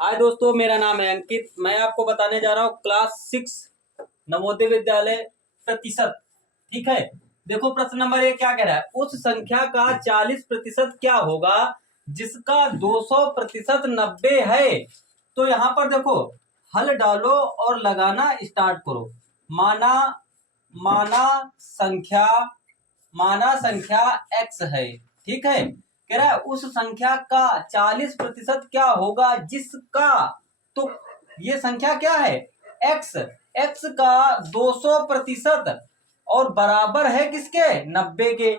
हाय दोस्तों, मेरा नाम है अंकित। मैं आपको बताने जा रहा हूँ क्लास 6 नवोदय विद्यालय प्रतिशत। ठीक है, देखो प्रश्न नंबर 1 क्या कह रहा है। उस संख्या का 40% क्या होगा जिसका 200% 90 है। तो यहाँ पर देखो, हल डालो और लगाना स्टार्ट करो। माना माना संख्या माना संख्या x है। ठीक है, कह रहा है उस संख्या का 40% क्या होगा जिसका, तो ये संख्या क्या है x। x का 200% और बराबर है किसके, 90 के।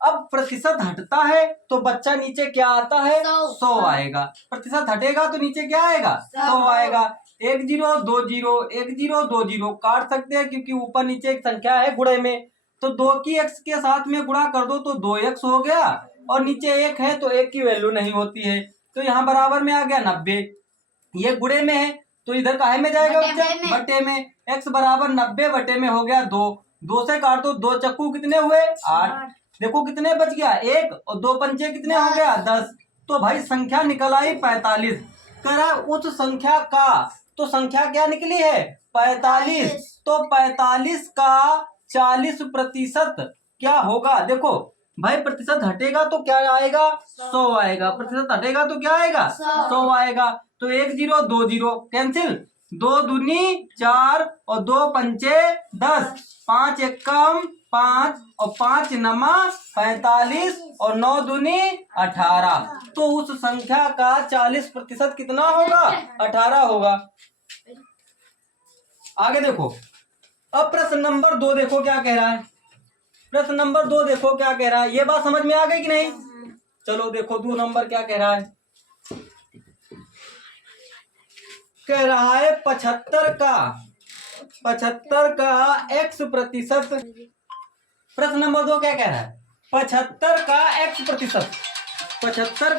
अब प्रतिशत हटता है तो बच्चा नीचे क्या आता है, 100 आएगा। प्रतिशत हटेगा तो नीचे क्या आएगा, 100 आएगा। 1 0 2 0 1 0 2 0 काट सकते हैं क्योंकि ऊपर नीचे एक संख्या है गुणे में। तो 2 की x के साथ में गुणा कर दो तो 2x हो गया, और नीचे 1 है तो 1 की वैल्यू नहीं होती है। तो यहाँ बराबर में आ गया 90। ये गुणे में है तो इधर काहे में जाएगा बच्चा, बटे में। x बराबर 90 बटे में हो गया 2। 2 से काट दो, 2 चक्कू कितने हुए, 8। देखो कितने बच गया, 1 और 2 पंचे कितने हो गया, 10। तो भाई संख्या निकल आई 45। कह रहा उस संख्या का, तो संख्या क्या निकली है, 45। तो 45 का 40% क्या होगा। देखो भाई, प्रतिशत हटेगा तो क्या आएगा, 100 आएगा। प्रतिशत हटेगा तो क्या आएगा, 100 आएगा। तो 1 0 2 0 कैंसिल, 2 दूनी 4 और 2 पंचे 10, 5 एकम 5 और 5 नमा 45 और 9 दूनी 18। तो उस संख्या का 40% कितना होगा, 18 होगा। आगे देखो, अब प्रश्न नंबर 2 देखो क्या कह रहा है। प्रश्न नंबर 2 देखो क्या कह रहा है। ये बात समझ में आ गई कि नहीं। चलो देखो 2 नंबर क्या कह रहा है। कह रहा है 75 का x%। प्रश्न नंबर 2 क्या कह रहा है, 75 का x%। 75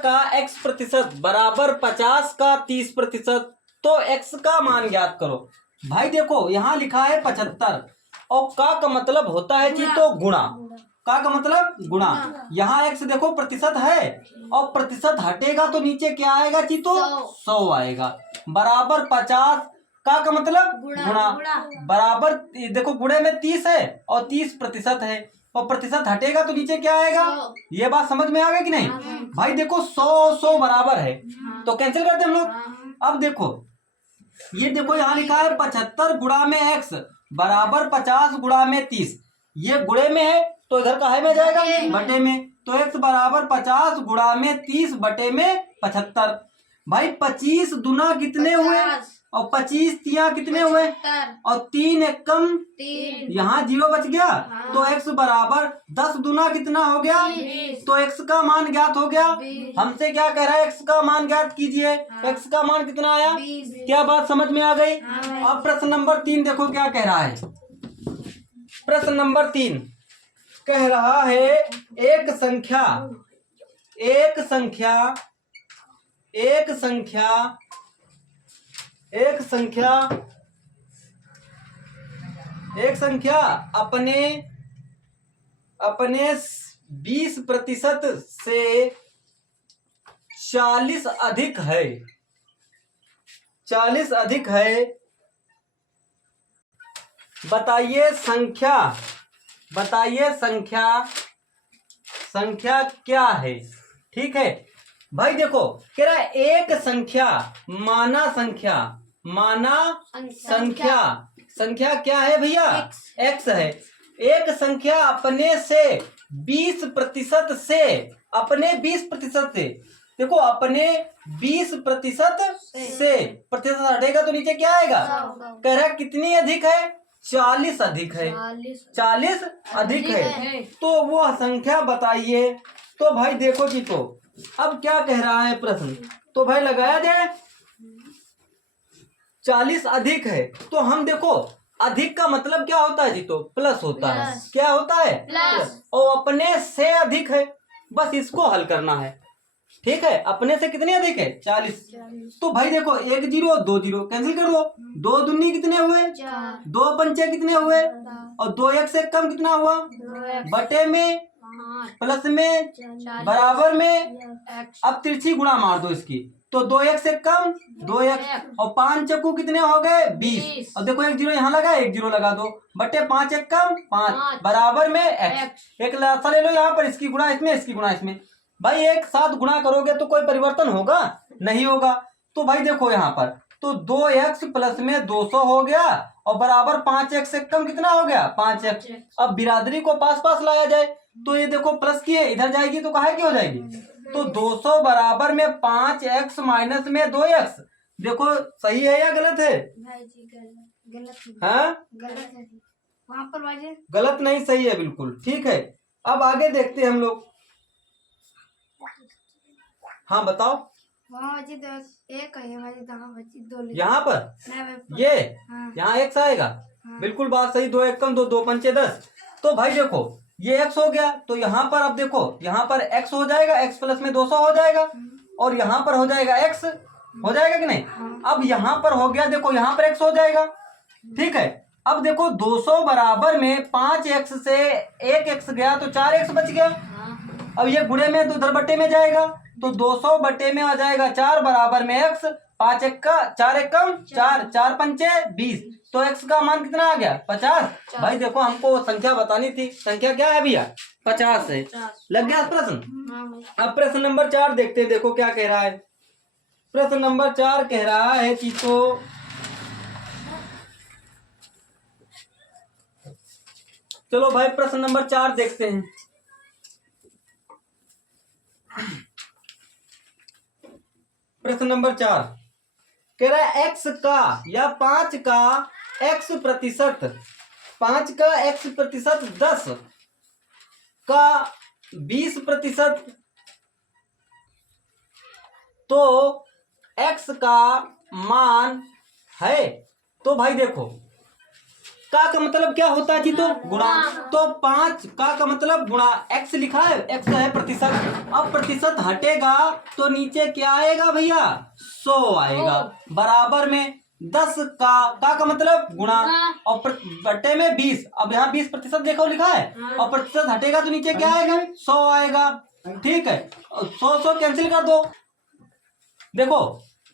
का x% बराबर 50 का 30%। तो x का मान ज्ञात करो। भाई देखो यहाँ लिखा है 75 और का मतलब होता है जी तो गुणा। का मतलब गुणा। यहाँ x देखो प्रतिशत है और प्रतिशत हटेगा तो नीचे क्या आएगा जी, तो 100 आएगा। बराबर 50 का मतलब गुणा। बराबर देखो गुणे में 30 है और 30% है, और प्रतिशत हटेगा तो नीचे क्या आएगा। ये बात समझ में आ गई कि नहीं। भाई देखो 100 बराबर है तो कैंसिल करते हम लोग। अब देखो ये देखो यहाँ लिखा है 75 गुणा में x बराबर 50 गुणा में 30। ये गुणे में है तो इधर काहे में जाएगा, बटे में। तो x बराबर 50 गुणा में 30 बटे में 75। भाई 25 दुना कितने हुए और 25 तिया कितने हुए, और 3 एकम 3, यहाँ 0 बच गया। तो x बराबर 10 दुना कितना हो गया, तो x का मान ज्ञात हो गया। हमसे क्या कह रहा है, x का मान ज्ञात कीजिए। x का मान कितना आया, क्या बात समझ में आ गई। अब प्रश्न नंबर 3 देखो क्या कह रहा है। प्रश्न नंबर 3 कह रहा है एक संख्या अपने 20% से 40 अधिक है। बताइए संख्या क्या है। ठीक है भाई देखो, कह रहा है एक संख्या माना संख्या क्या है भैया, x है। एक संख्या अपने से 20% से, अपने 20% से, देखो अपने 20% से, प्रतिशत हटेगा तो नीचे क्या आएगा। कह रहा है कितनी अधिक है, 40 अधिक है। 40 अधिक है तो वो संख्या बताइए। तो भाई देखो जी, तो अब क्या कह रहा है प्रश्न, तो भाई लगाया जाए। 40 अधिक है तो हम देखो अधिक का मतलब क्या होता है जी, तो प्लस होता है। क्या होता है, प्लस। और अपने से अधिक है, बस इसको हल करना है। ठीक है, अपने से कितने अधिक है, 40। तो भाई देखो 1 0 2 0 कैंसिल कर दो। 2 दूनी कितने हुए, 2 पंचे कितने हुए, और 2 1 से कम कितना हुआ, बटे में प्लस में बराबर में, अब तिरछी गुणा मार दो इसकी, तो 2x से कम 2x, और 5 चक्कू कितने हो गए 20, और देखो 1 जीरो यहाँ लगा, 1 जीरो लगा दो, बटे 5 एक कम 5 बराबर में x। एक लासा ले लो यहाँ पर, इसकी गुणा इसमें, इसकी गुणा इसमें। भाई एक साथ गुणा करोगे तो कोई परिवर्तन होगा नहीं होगा। तो भाई देखो यहाँ पर, तो 2x प्लस में 200 हो गया, और बराबर 5x से कम कितना हो गया 5x। अब बिरादरी को पास पास लाया जाए, तो ये देखो प्लस की है, इधर जाएगी तो काहे की हो जाएगी, तो 200 बराबर में 5x माइनस में 2x। देखो सही है या गलत है? हाँ गलत है वहाँ पर बाजे, गलत नहीं, सही है बिल्कुल ठीक है। अब आगे देखते हैं हम लोग। हाँ बताओ। वहाँ बची 1 है बाजे, यहाँ बची 2 यहाँ पर ये हाँ। यहाँ x आएगा, बिल्कुल बात सही, 2 एक कम 2, 2 पंचे 10। तो भाई देखो ये x हो गया, तो यहाँ पर अब देखो यहाँ पर x हो जाएगा, x प्लस में 200 हो जाएगा, और यहाँ पर हो जाएगा x, हो जाएगा कि नहीं। अब यहाँ पर हो गया, देखो यहाँ पर x हो जाएगा, ठीक है। अब देखो 200 बराबर में 5x से 1x गया तो 4x बच गया। अब ये गुणे में तो उधर बट्टे में जाएगा, तो 200 बट्टे में आ जाएगा 4 बराबर में x, 5 एक का 4 एक कम 4, 4 पंचे 20, तो x का मान कितना आ गया 50। भाई देखो हमको संख्या बतानी थी, संख्या क्या है भैया 50 है। लग गया प्रश्न। अब प्रश्न नंबर 4 देखते हैं, देखो क्या कह रहा है। प्रश्न नंबर 4 कह रहा है कि तो चलो भाई प्रश्न नंबर 4 देखते हैं। प्रश्न नंबर 4 कह रहा है x का या 5 का x प्रतिशत, 5 का x प्रतिशत 10 का 20% तो x का मान है। तो भाई देखो का मतलब क्या होता है जी, तो गुणा, तो 5 का मतलब गुणा, x लिखा है, x है प्रतिशत, अब प्रतिशत हटेगा तो नीचे क्या आएगा भैया 100 आएगा, बराबर में 10 का मतलब गुणा, और बट्टे में 20, अब यहाँ 20% देखो लिखा है, और प्रतिशत हटेगा तो नीचे क्या आएगा 100 आएगा, ठीक है। 100 कैंसिल कर दो, देखो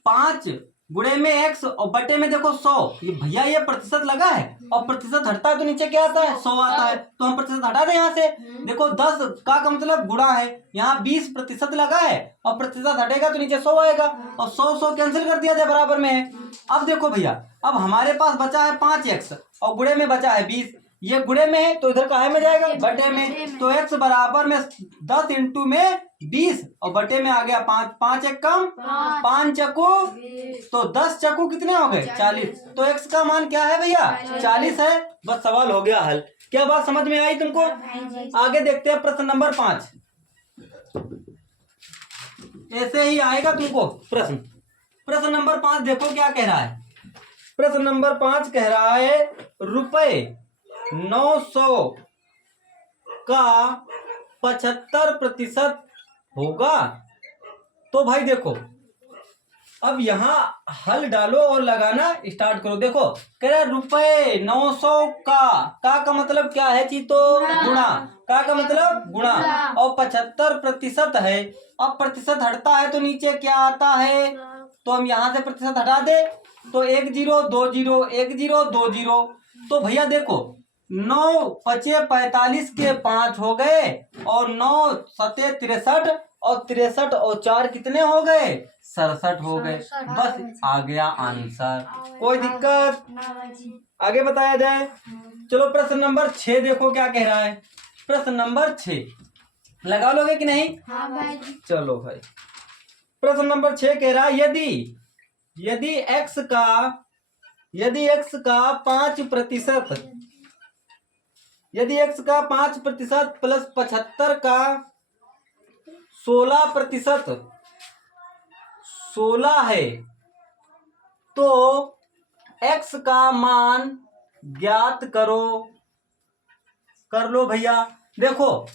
5 गुणे में x और बटे में देखो 100, ये भैया ये प्रतिशत लगा है, और प्रतिशत हटता है तो नीचे क्या आता है 100 आता है, तो हम प्रतिशत हटा दें यहाँ से। देखो 10 का मतलब गुणा है, यहाँ 20% लगा है, और प्रतिशत हटेगा तो नीचे 100 आएगा, और 100 कैंसिल कर दिया जाए, बराबर में है। अब देखो भैया, अब हमारे पास बचा है 5x और गुणे में बचा है 20, ये गुणे में है तो इधर काहे में जाएगा बटे में, तो x बराबर में 10 इंटू में 20, और बटे में आ गया 5, 5 एक कम 5 चक्कू, तो 10 चक्कू कितने हो गए 40, तो x का मान क्या है भैया 40 है। बस सवाल हो गया हल। क्या बात समझ में आई तुमको? आगे देखते हैं प्रश्न नंबर 5, ऐसे ही आएगा तुमको प्रश्न। प्रश्न नंबर 5 देखो क्या कह रहा है। प्रश्न नंबर 5 कह रहा है रुपए 900 का 75% होगा। तो भाई देखो अब यहाँ हल डालो और लगाना स्टार्ट करो। देखो कह रहा है रुपए 900 का मतलब क्या है जी, तो गुणा, का मतलब गुणा, और 75% है। अब प्रतिशत हटता है तो नीचे क्या आता है, तो हम यहाँ से प्रतिशत हटा दे, तो 1 0 2 0 1 0 2 0, तो भैया देखो 9 पचे 45 के 5 हो गए, और 9 सते 63, और 63 और 4 कितने हो गए 67 हो गए। बस आ गया आंसर, कोई दिक्कत? आगे बताया जाए। चलो प्रश्न नंबर 6 देखो क्या कह रहा है। प्रश्न नंबर 6 लगा लोगे कि नहीं? हाँ भाई। चलो भाई प्रश्न नंबर 6 कह रहा है यदि x का 5%, यदि x का 5% प्लस 75 का 16% 16 है, तो x का मान ज्ञात करो। कर लो भैया। देखो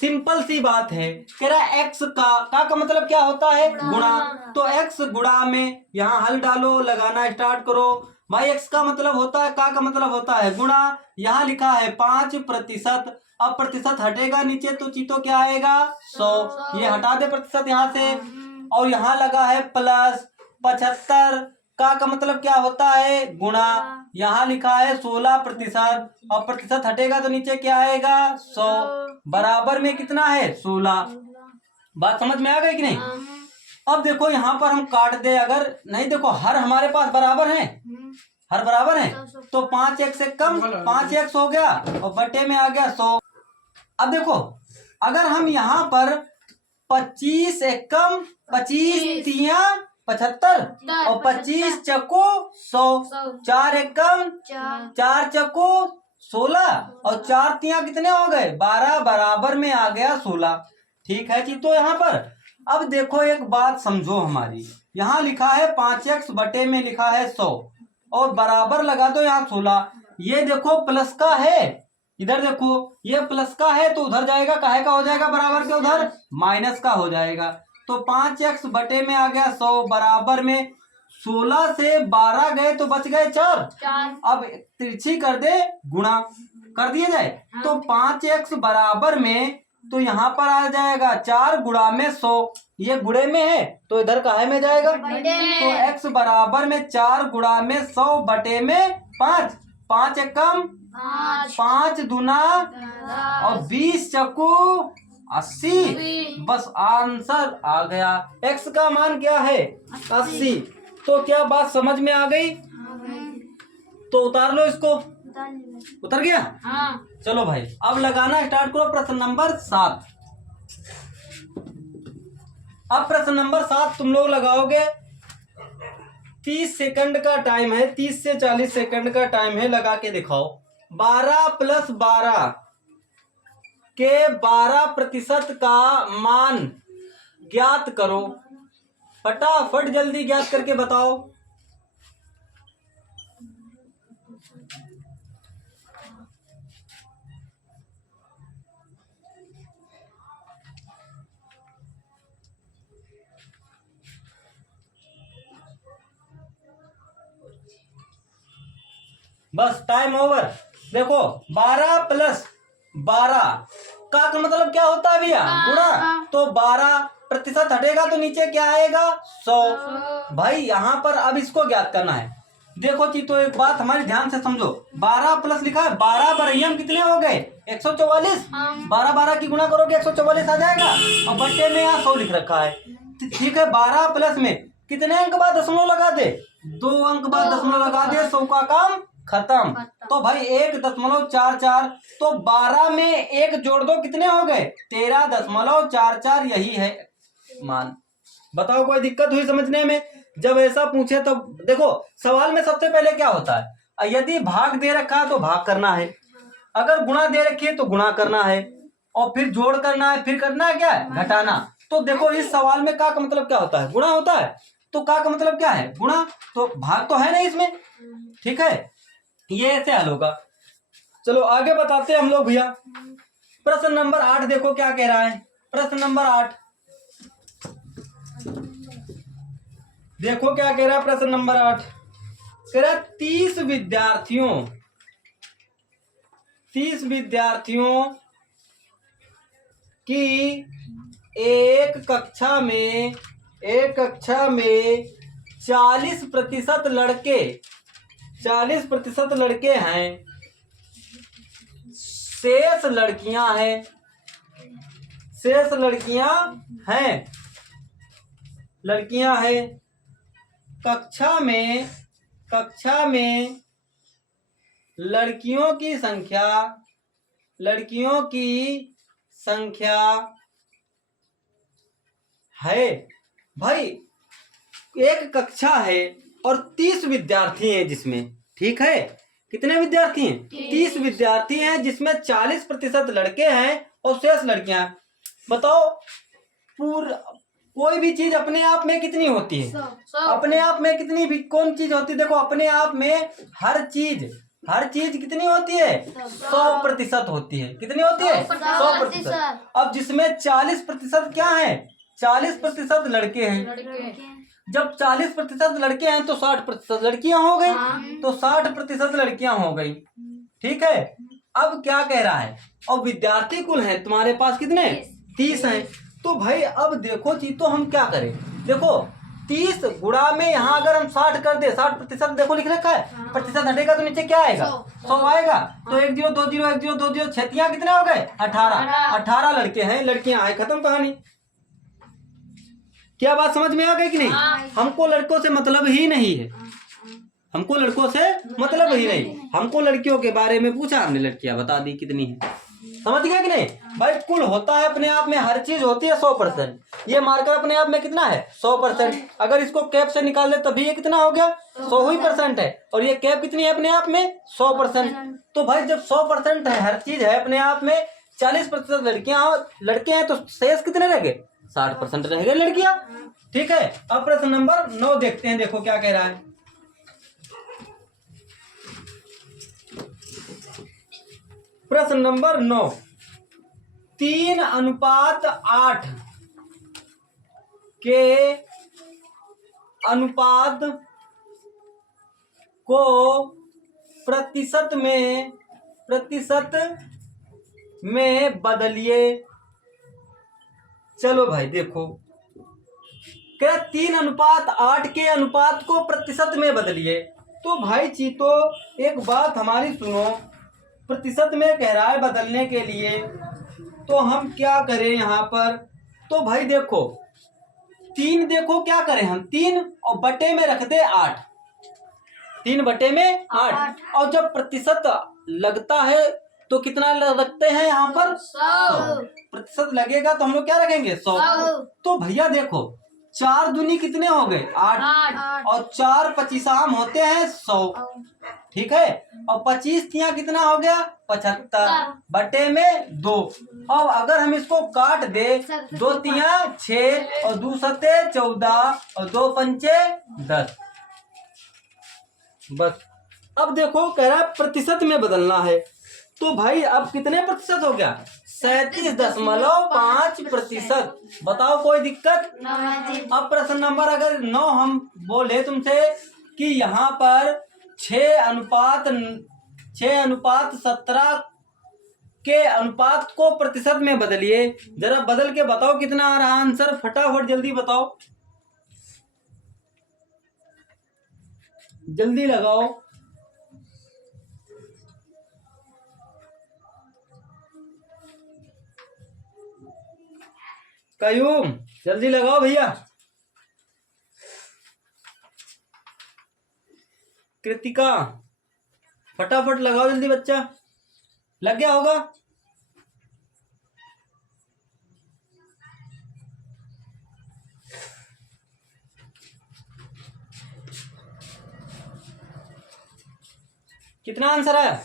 सिंपल सी बात है, कह रहा है x का मतलब क्या होता है गुणा, तो x गुणा में यहाँ हल डालो, लगाना स्टार्ट करो। भाई x का मतलब होता है, का मतलब होता है गुणा, यहाँ लिखा है 5%, अब प्रतिशत हटेगा नीचे तो चीतो क्या आएगा 100। ये हटा दे प्रतिशत यहाँ से, और यहाँ लगा है प्लस 75 का मतलब क्या होता है गुणा। यहाँ लिखा है 16%, और प्रतिशत हटेगा तो नीचे क्या आएगा 100, बराबर में कितना है 16। बात समझ में आ गई कि नहीं? अब देखो यहाँ पर हम काट दे, अगर नहीं देखो हर हमारे पास बराबर है, हर बराबर है तो 5x से कम 5x हो गया और बटे में आ गया 100। अब देखो अगर हम यहाँ पर 25 एक कम 25 तिया 75 और 25 चको 100, 4 एक कम 4 चको 16 और 4 तिया कितने हो गए 12, बराबर में आ गया 16। ठीक है जी। तो यहाँ पर अब देखो एक बात समझो हमारी, यहाँ लिखा है 5x बटे में लिखा है 100 और बराबर लगा दो यहाँ 16। ये देखो प्लस का है, इधर देखो ये प्लस का है तो उधर जाएगा, काहे का हो जाएगा बराबर के उधर माइनस का हो जाएगा। तो 5x बटे में आ गया 100, बराबर में 16 से 12 गए तो बच गए 4। अब तिरछी कर दे, गुणा कर दिया जाए तो 5x बराबर में तो यहाँ पर आ जाएगा 4 गुणा में 100, ये गुणे में है तो इधर काहे में जाएगा, तो x बराबर में 4 गुणा में 100 बटे में 5, 5 एक कम 5 दूना और 20 चक्कू 80, बस आंसर आ गया। x का मान क्या है 80। तो क्या बात समझ में आ गई? तो उतार लो इसको, उतर गया। चलो भाई अब लगाना स्टार्ट करो प्रश्न नंबर 7। अब प्रश्न नंबर 7 तुम लोग लगाओगे, 30 सेकंड का टाइम है, 30 से 40 सेकंड का टाइम है, लगा के दिखाओ। 12 + 12 के 12% का मान ज्ञात करो। फटाफट जल्दी ज्ञात करके बताओ। बस टाइम ओवर। देखो 12 + 12 का मतलब क्या होता है भैया गुणा, तो 12% हटेगा तो नीचे क्या आएगा 100। भाई यहाँ पर अब इसको ज्ञात करना है। देखो जी तो एक बात हमारी ध्यान से समझो, 12 प्लस लिखा है, 12 बरहियम कितने हो गए 144, 12 12 की गुणा करोगे 144 आ जाएगा और बट्टे में यहाँ 100 लिख रखा है। ठीक है, 12 प्लस में कितने अंक बाद दशमलव लगा दे, 2 अंक बाद दशमलव लगा दे, 100 का काम खत्म। तो भाई 1.44, तो 12 में 1 जोड़ दो कितने हो गए 13.44, यही है मान। बताओ कोई दिक्कत हुई समझने में? जब ऐसा पूछे तो देखो सवाल में सबसे पहले क्या होता है, यदि भाग दे रखा है तो भाग करना है, अगर गुणा दे रखी है तो गुणा करना है, और फिर जोड़ करना है, फिर करना है क्या है घटाना। तो देखो इस सवाल में का मतलब क्या होता है, गुणा होता है, तो का मतलब क्या है गुणा, तो भाग तो है नहीं इसमें। ठीक है, ये ऐसे हल होगा। चलो आगे बताते हैं हम लोग भैया। प्रश्न नंबर 8 देखो क्या कह रहा है। प्रश्न नंबर 8 देखो क्या कह रहा है। प्रश्न नंबर 8 कह रहा है 30 विद्यार्थियों की एक कक्षा में 40% लड़के हैं, शेष लड़कियां हैं। कक्षा में लड़कियों की संख्या है। भाई एक कक्षा है और 30 विद्यार्थी हैं जिसमें, ठीक है कितने विद्यार्थी हैं 30 विद्यार्थी हैं जिसमें 40% लड़के हैं और शेष लड़कियां। बताओ कोई भी चीज अपने आप में कितनी होती है, अपने आप में कितनी भी कौन चीज होती है, देखो अपने आप में हर चीज कितनी होती है 100% होती है। कितनी होती है 100%। अब जिसमें 40% क्या है 40% लड़के हैं। जब 40% लड़के हैं तो 60% लड़कियां हो गई, तो 60% लड़कियां हो गई। ठीक है, अब क्या कह रहा है, और विद्यार्थी कुल है तुम्हारे पास कितने, 30 हैं। तो भाई अब देखो जी, तो हम क्या करें, देखो 30 गुणा में यहाँ अगर हम 60 कर दे, 60% देखो लिख रखा है, प्रतिशत हटेगा तो नीचे क्या आएगा, 100 आएगा। तो 1 0 2 0 1 0 2 0 छतियां कितने हो गए, 18 लड़के हैं, लड़कियां आए, खत्म कहानी। क्या बात समझ में आ गई कि नहीं? हमको लड़कों से मतलब ही नहीं है, हमको लड़कों से मतलब ही नहीं, हमको लड़कियों के बारे में पूछा, हमने लड़कियां बता दी कितनी है। समझ गया कि नहीं? भाई कुल होता है अपने आप में, हर चीज होती है 100%। ये मार्कर अपने आप में कितना है, 100%। अगर इसको कैप से निकाल दे तभी ये कितना हो गया, 100% है। और ये कैप कितनी है अपने आप में, 100%। तो भाई जब 100% है, हर चीज है अपने आप में, 40% लड़कियां लड़के हैं, तो शेष कितने रह गए, 60% रह गए लड़कियां। ठीक है, अब प्रश्न नंबर 9 देखते हैं, देखो क्या कह रहा है। प्रश्न नंबर 9, 3:8 के अनुपात को प्रतिशत में बदलिए। चलो भाई देखो, क्या 3:8 के अनुपात को प्रतिशत में बदलिए। तो भाई चीतो एक बात हमारी सुनो, प्रतिशत में कह रहा है बदलने के लिए, तो हम क्या करें यहाँ पर। तो भाई देखो 3, देखो क्या करें हम, 3 और बटे में रख दे 8, 3 बटे में 8। और जब प्रतिशत लगता है तो कितना रखते हैं यहाँ पर, 100 प्रतिशत लगेगा तो हम लोग क्या रखेंगे, 100। तो भैया देखो 4 दूनी कितने हो गए, 8, और 4 25 होते हैं 100, ठीक है। और 25 तिया कितना हो गया, 75 बटे में 2। अब अगर हम इसको काट दे, 2 तिया 6 और 2 सते 14 और 2 पंचे 10, बस। अब देखो कह रहा है प्रतिशत में बदलना है, तो भाई अब कितने प्रतिशत हो गया, 37.5%। बताओ कोई दिक्कत। अब प्रश्न नंबर अगर 9 हम बोले तुमसे कि यहाँ पर 6:17 के अनुपात को प्रतिशत में बदलिए। जरा बदल के बताओ कितना आ रहा आंसर, फटाफट जल्दी बताओ, जल्दी लगाओ। कयूम जल्दी लगाओ भैया। कृतिका फटाफट लगाओ जल्दी, बच्चा लग गया होगा। कितना आंसर है,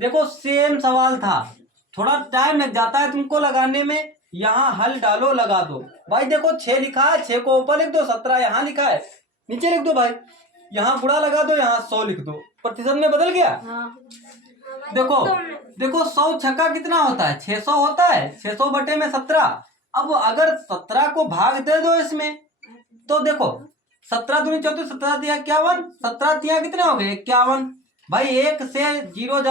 देखो सेम सवाल था, थोड़ा टाइम लग जाता है तुमको लगाने में। यहाँ हल डालो, लगा दो। भाई देखो 6 लिखा है, 6 को ऊपर लिख दो, 17 यहाँ लिखा है नीचे लिख दो भाई, यहाँ गुणा लगा दो, यहाँ 100 लिख दो, प्रतिशत में बदल गया। देखो 100 छक्का कितना होता है, 600 होता है, 600 बटे में 17। अब अगर 17 को भाग दे दो इसमें, तो देखो 17 दूनी 34, 17 तिया 51, 17 तिया कितने हो गए, 51। भाई 1 से 0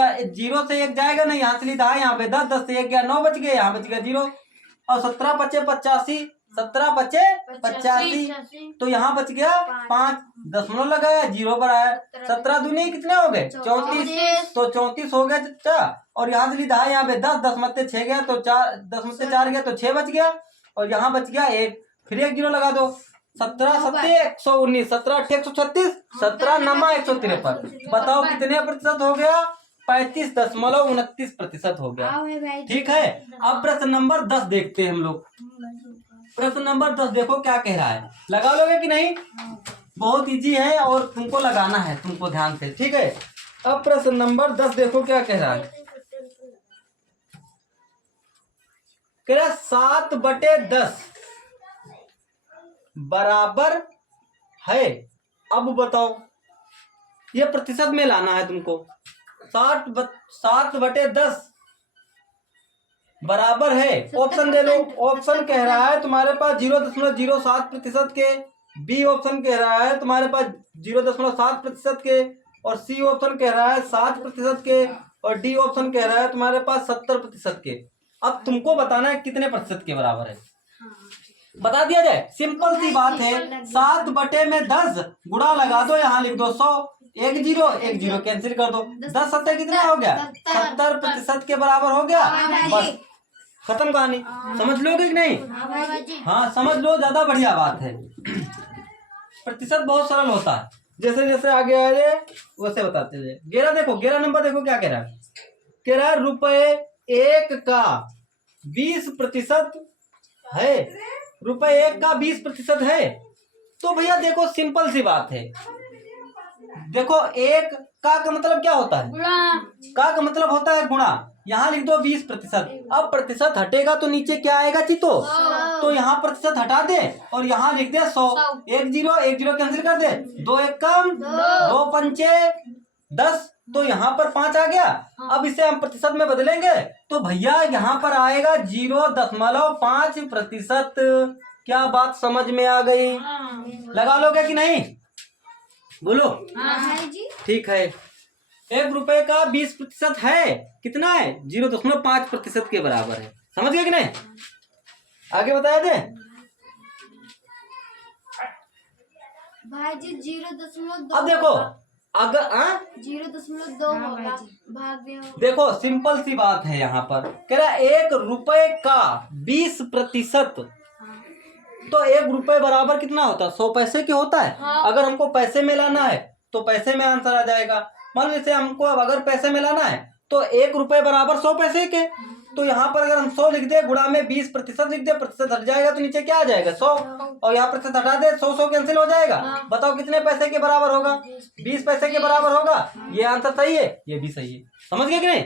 से 1 जाएगा नहीं, यहाँ से लिखा है यहाँ पे 10, 10 से 1 गया 9 बच गए, यहाँ बच गया 0। और 17 पचे 85, 17 पचे 85, तो यहाँ बच गया 5, दशमलव लगाया 0 पर आया। 17 दूनी कितने हो गए, 34, तो 34 हो गया चाचा। और यहाँ से लिखा है यहाँ पे 10, 10 मत्ते 6 गया, तो 4 10 में से 4 गया तो 6 बच गया, और यहाँ बच गया 1, फिर 1 0 लगा दो। 17 सत्ते 119, 17 8 136, 17 9 153। बताओ कितने प्रतिशत हो गया, 35.29% हो गया। ठीक है, अब प्रश्न नंबर 10 देखते हैं हम लोग। प्रश्न नंबर 10 देखो क्या कह रहा है, लगा लोगे कि नहीं, बहुत इजी है और तुमको लगाना है, तुमको ध्यान से, ठीक है। अब प्रश्न नंबर 10 देखो क्या कह रहा है, कह रहा 7/10 बराबर है। अब बताओ, ये प्रतिशत में लाना है तुमको। 7/10 बराबर है, ऑप्शन दे लो। ऑप्शन कह रहा है तुम्हारे पास 0.07% के, बी ऑप्शन कह रहा है तुम्हारे पास 0.7% के, और सी ऑप्शन कह रहा है 7% के, और डी ऑप्शन कह रहा है तुम्हारे पास 70% के। अब तुमको बताना है कितने प्रतिशत के बराबर है, बता दिया जाए। सिंपल सी बात है, 7/10 गुणा लगा दो, यहाँ लिख दो 100, 1 0 कैंसिल कर दो, 10 7 कितना हो गया, 70% के बराबर हो गया। बस खत्म कहानी। समझ लोगे कि नहीं? हाँ समझ लो, ज्यादा बढ़िया बात है। प्रतिशत बहुत सरल होता है, जैसे जैसे आगे आ रहे वैसे बताते हैं। 11 देखो, 11 नंबर देखो क्या कह रहा है। कह रहा है ₹1 का 20% है, ₹1 का 20% है। तो भैया देखो सिंपल सी बात है, देखो 1 का मतलब क्या होता है, का मतलब होता है गुणा। यहाँ लिख दो 20%। अब प्रतिशत हटेगा तो नीचे क्या आएगा चितो, तो यहाँ प्रतिशत हटा दे और यहाँ लिख दे 100, 1 0 कैंसिल कर दे, 2 1 कम, 2 5 10, तो यहाँ पर 5 आ गया। अब इसे हम प्रतिशत में बदलेंगे तो भैया यहाँ पर आएगा 0.5%। क्या बात समझ में आ गई? लगा लोगे कि नहीं, बोलो। ठीक है, ₹1 का 20% है, कितना है, 0.5% के बराबर है। समझ गए कि नहीं? आगे बताया दे भाई जी 0.2। अब देखो अगर 0.2 होगा, भाग दो। देखो सिंपल सी बात है, यहाँ पर कह रहा है ₹1 का 20%, तो ₹1 बराबर कितना होता है, 100 पैसे के होता है। अगर हमको पैसे में लाना है तो पैसे में आंसर आ जाएगा। मान लीजिए हमको अब अगर पैसे में लाना है तो ₹1 बराबर 100 पैसे के, तो यहाँ पर अगर हम 100 लिख दे, गुणा में 20% लिख दे, प्रतिशत हट जाएगा तो नीचे क्या आ जाएगा 100, और यहाँ प्रतिशत हटा दे, 100 कैंसिल हो जाएगा। बताओ कितने पैसे के बराबर होगा, 20 पैसे के बराबर होगा। ये आंसर सही है, ये भी सही है। समझ गए कि नहीं?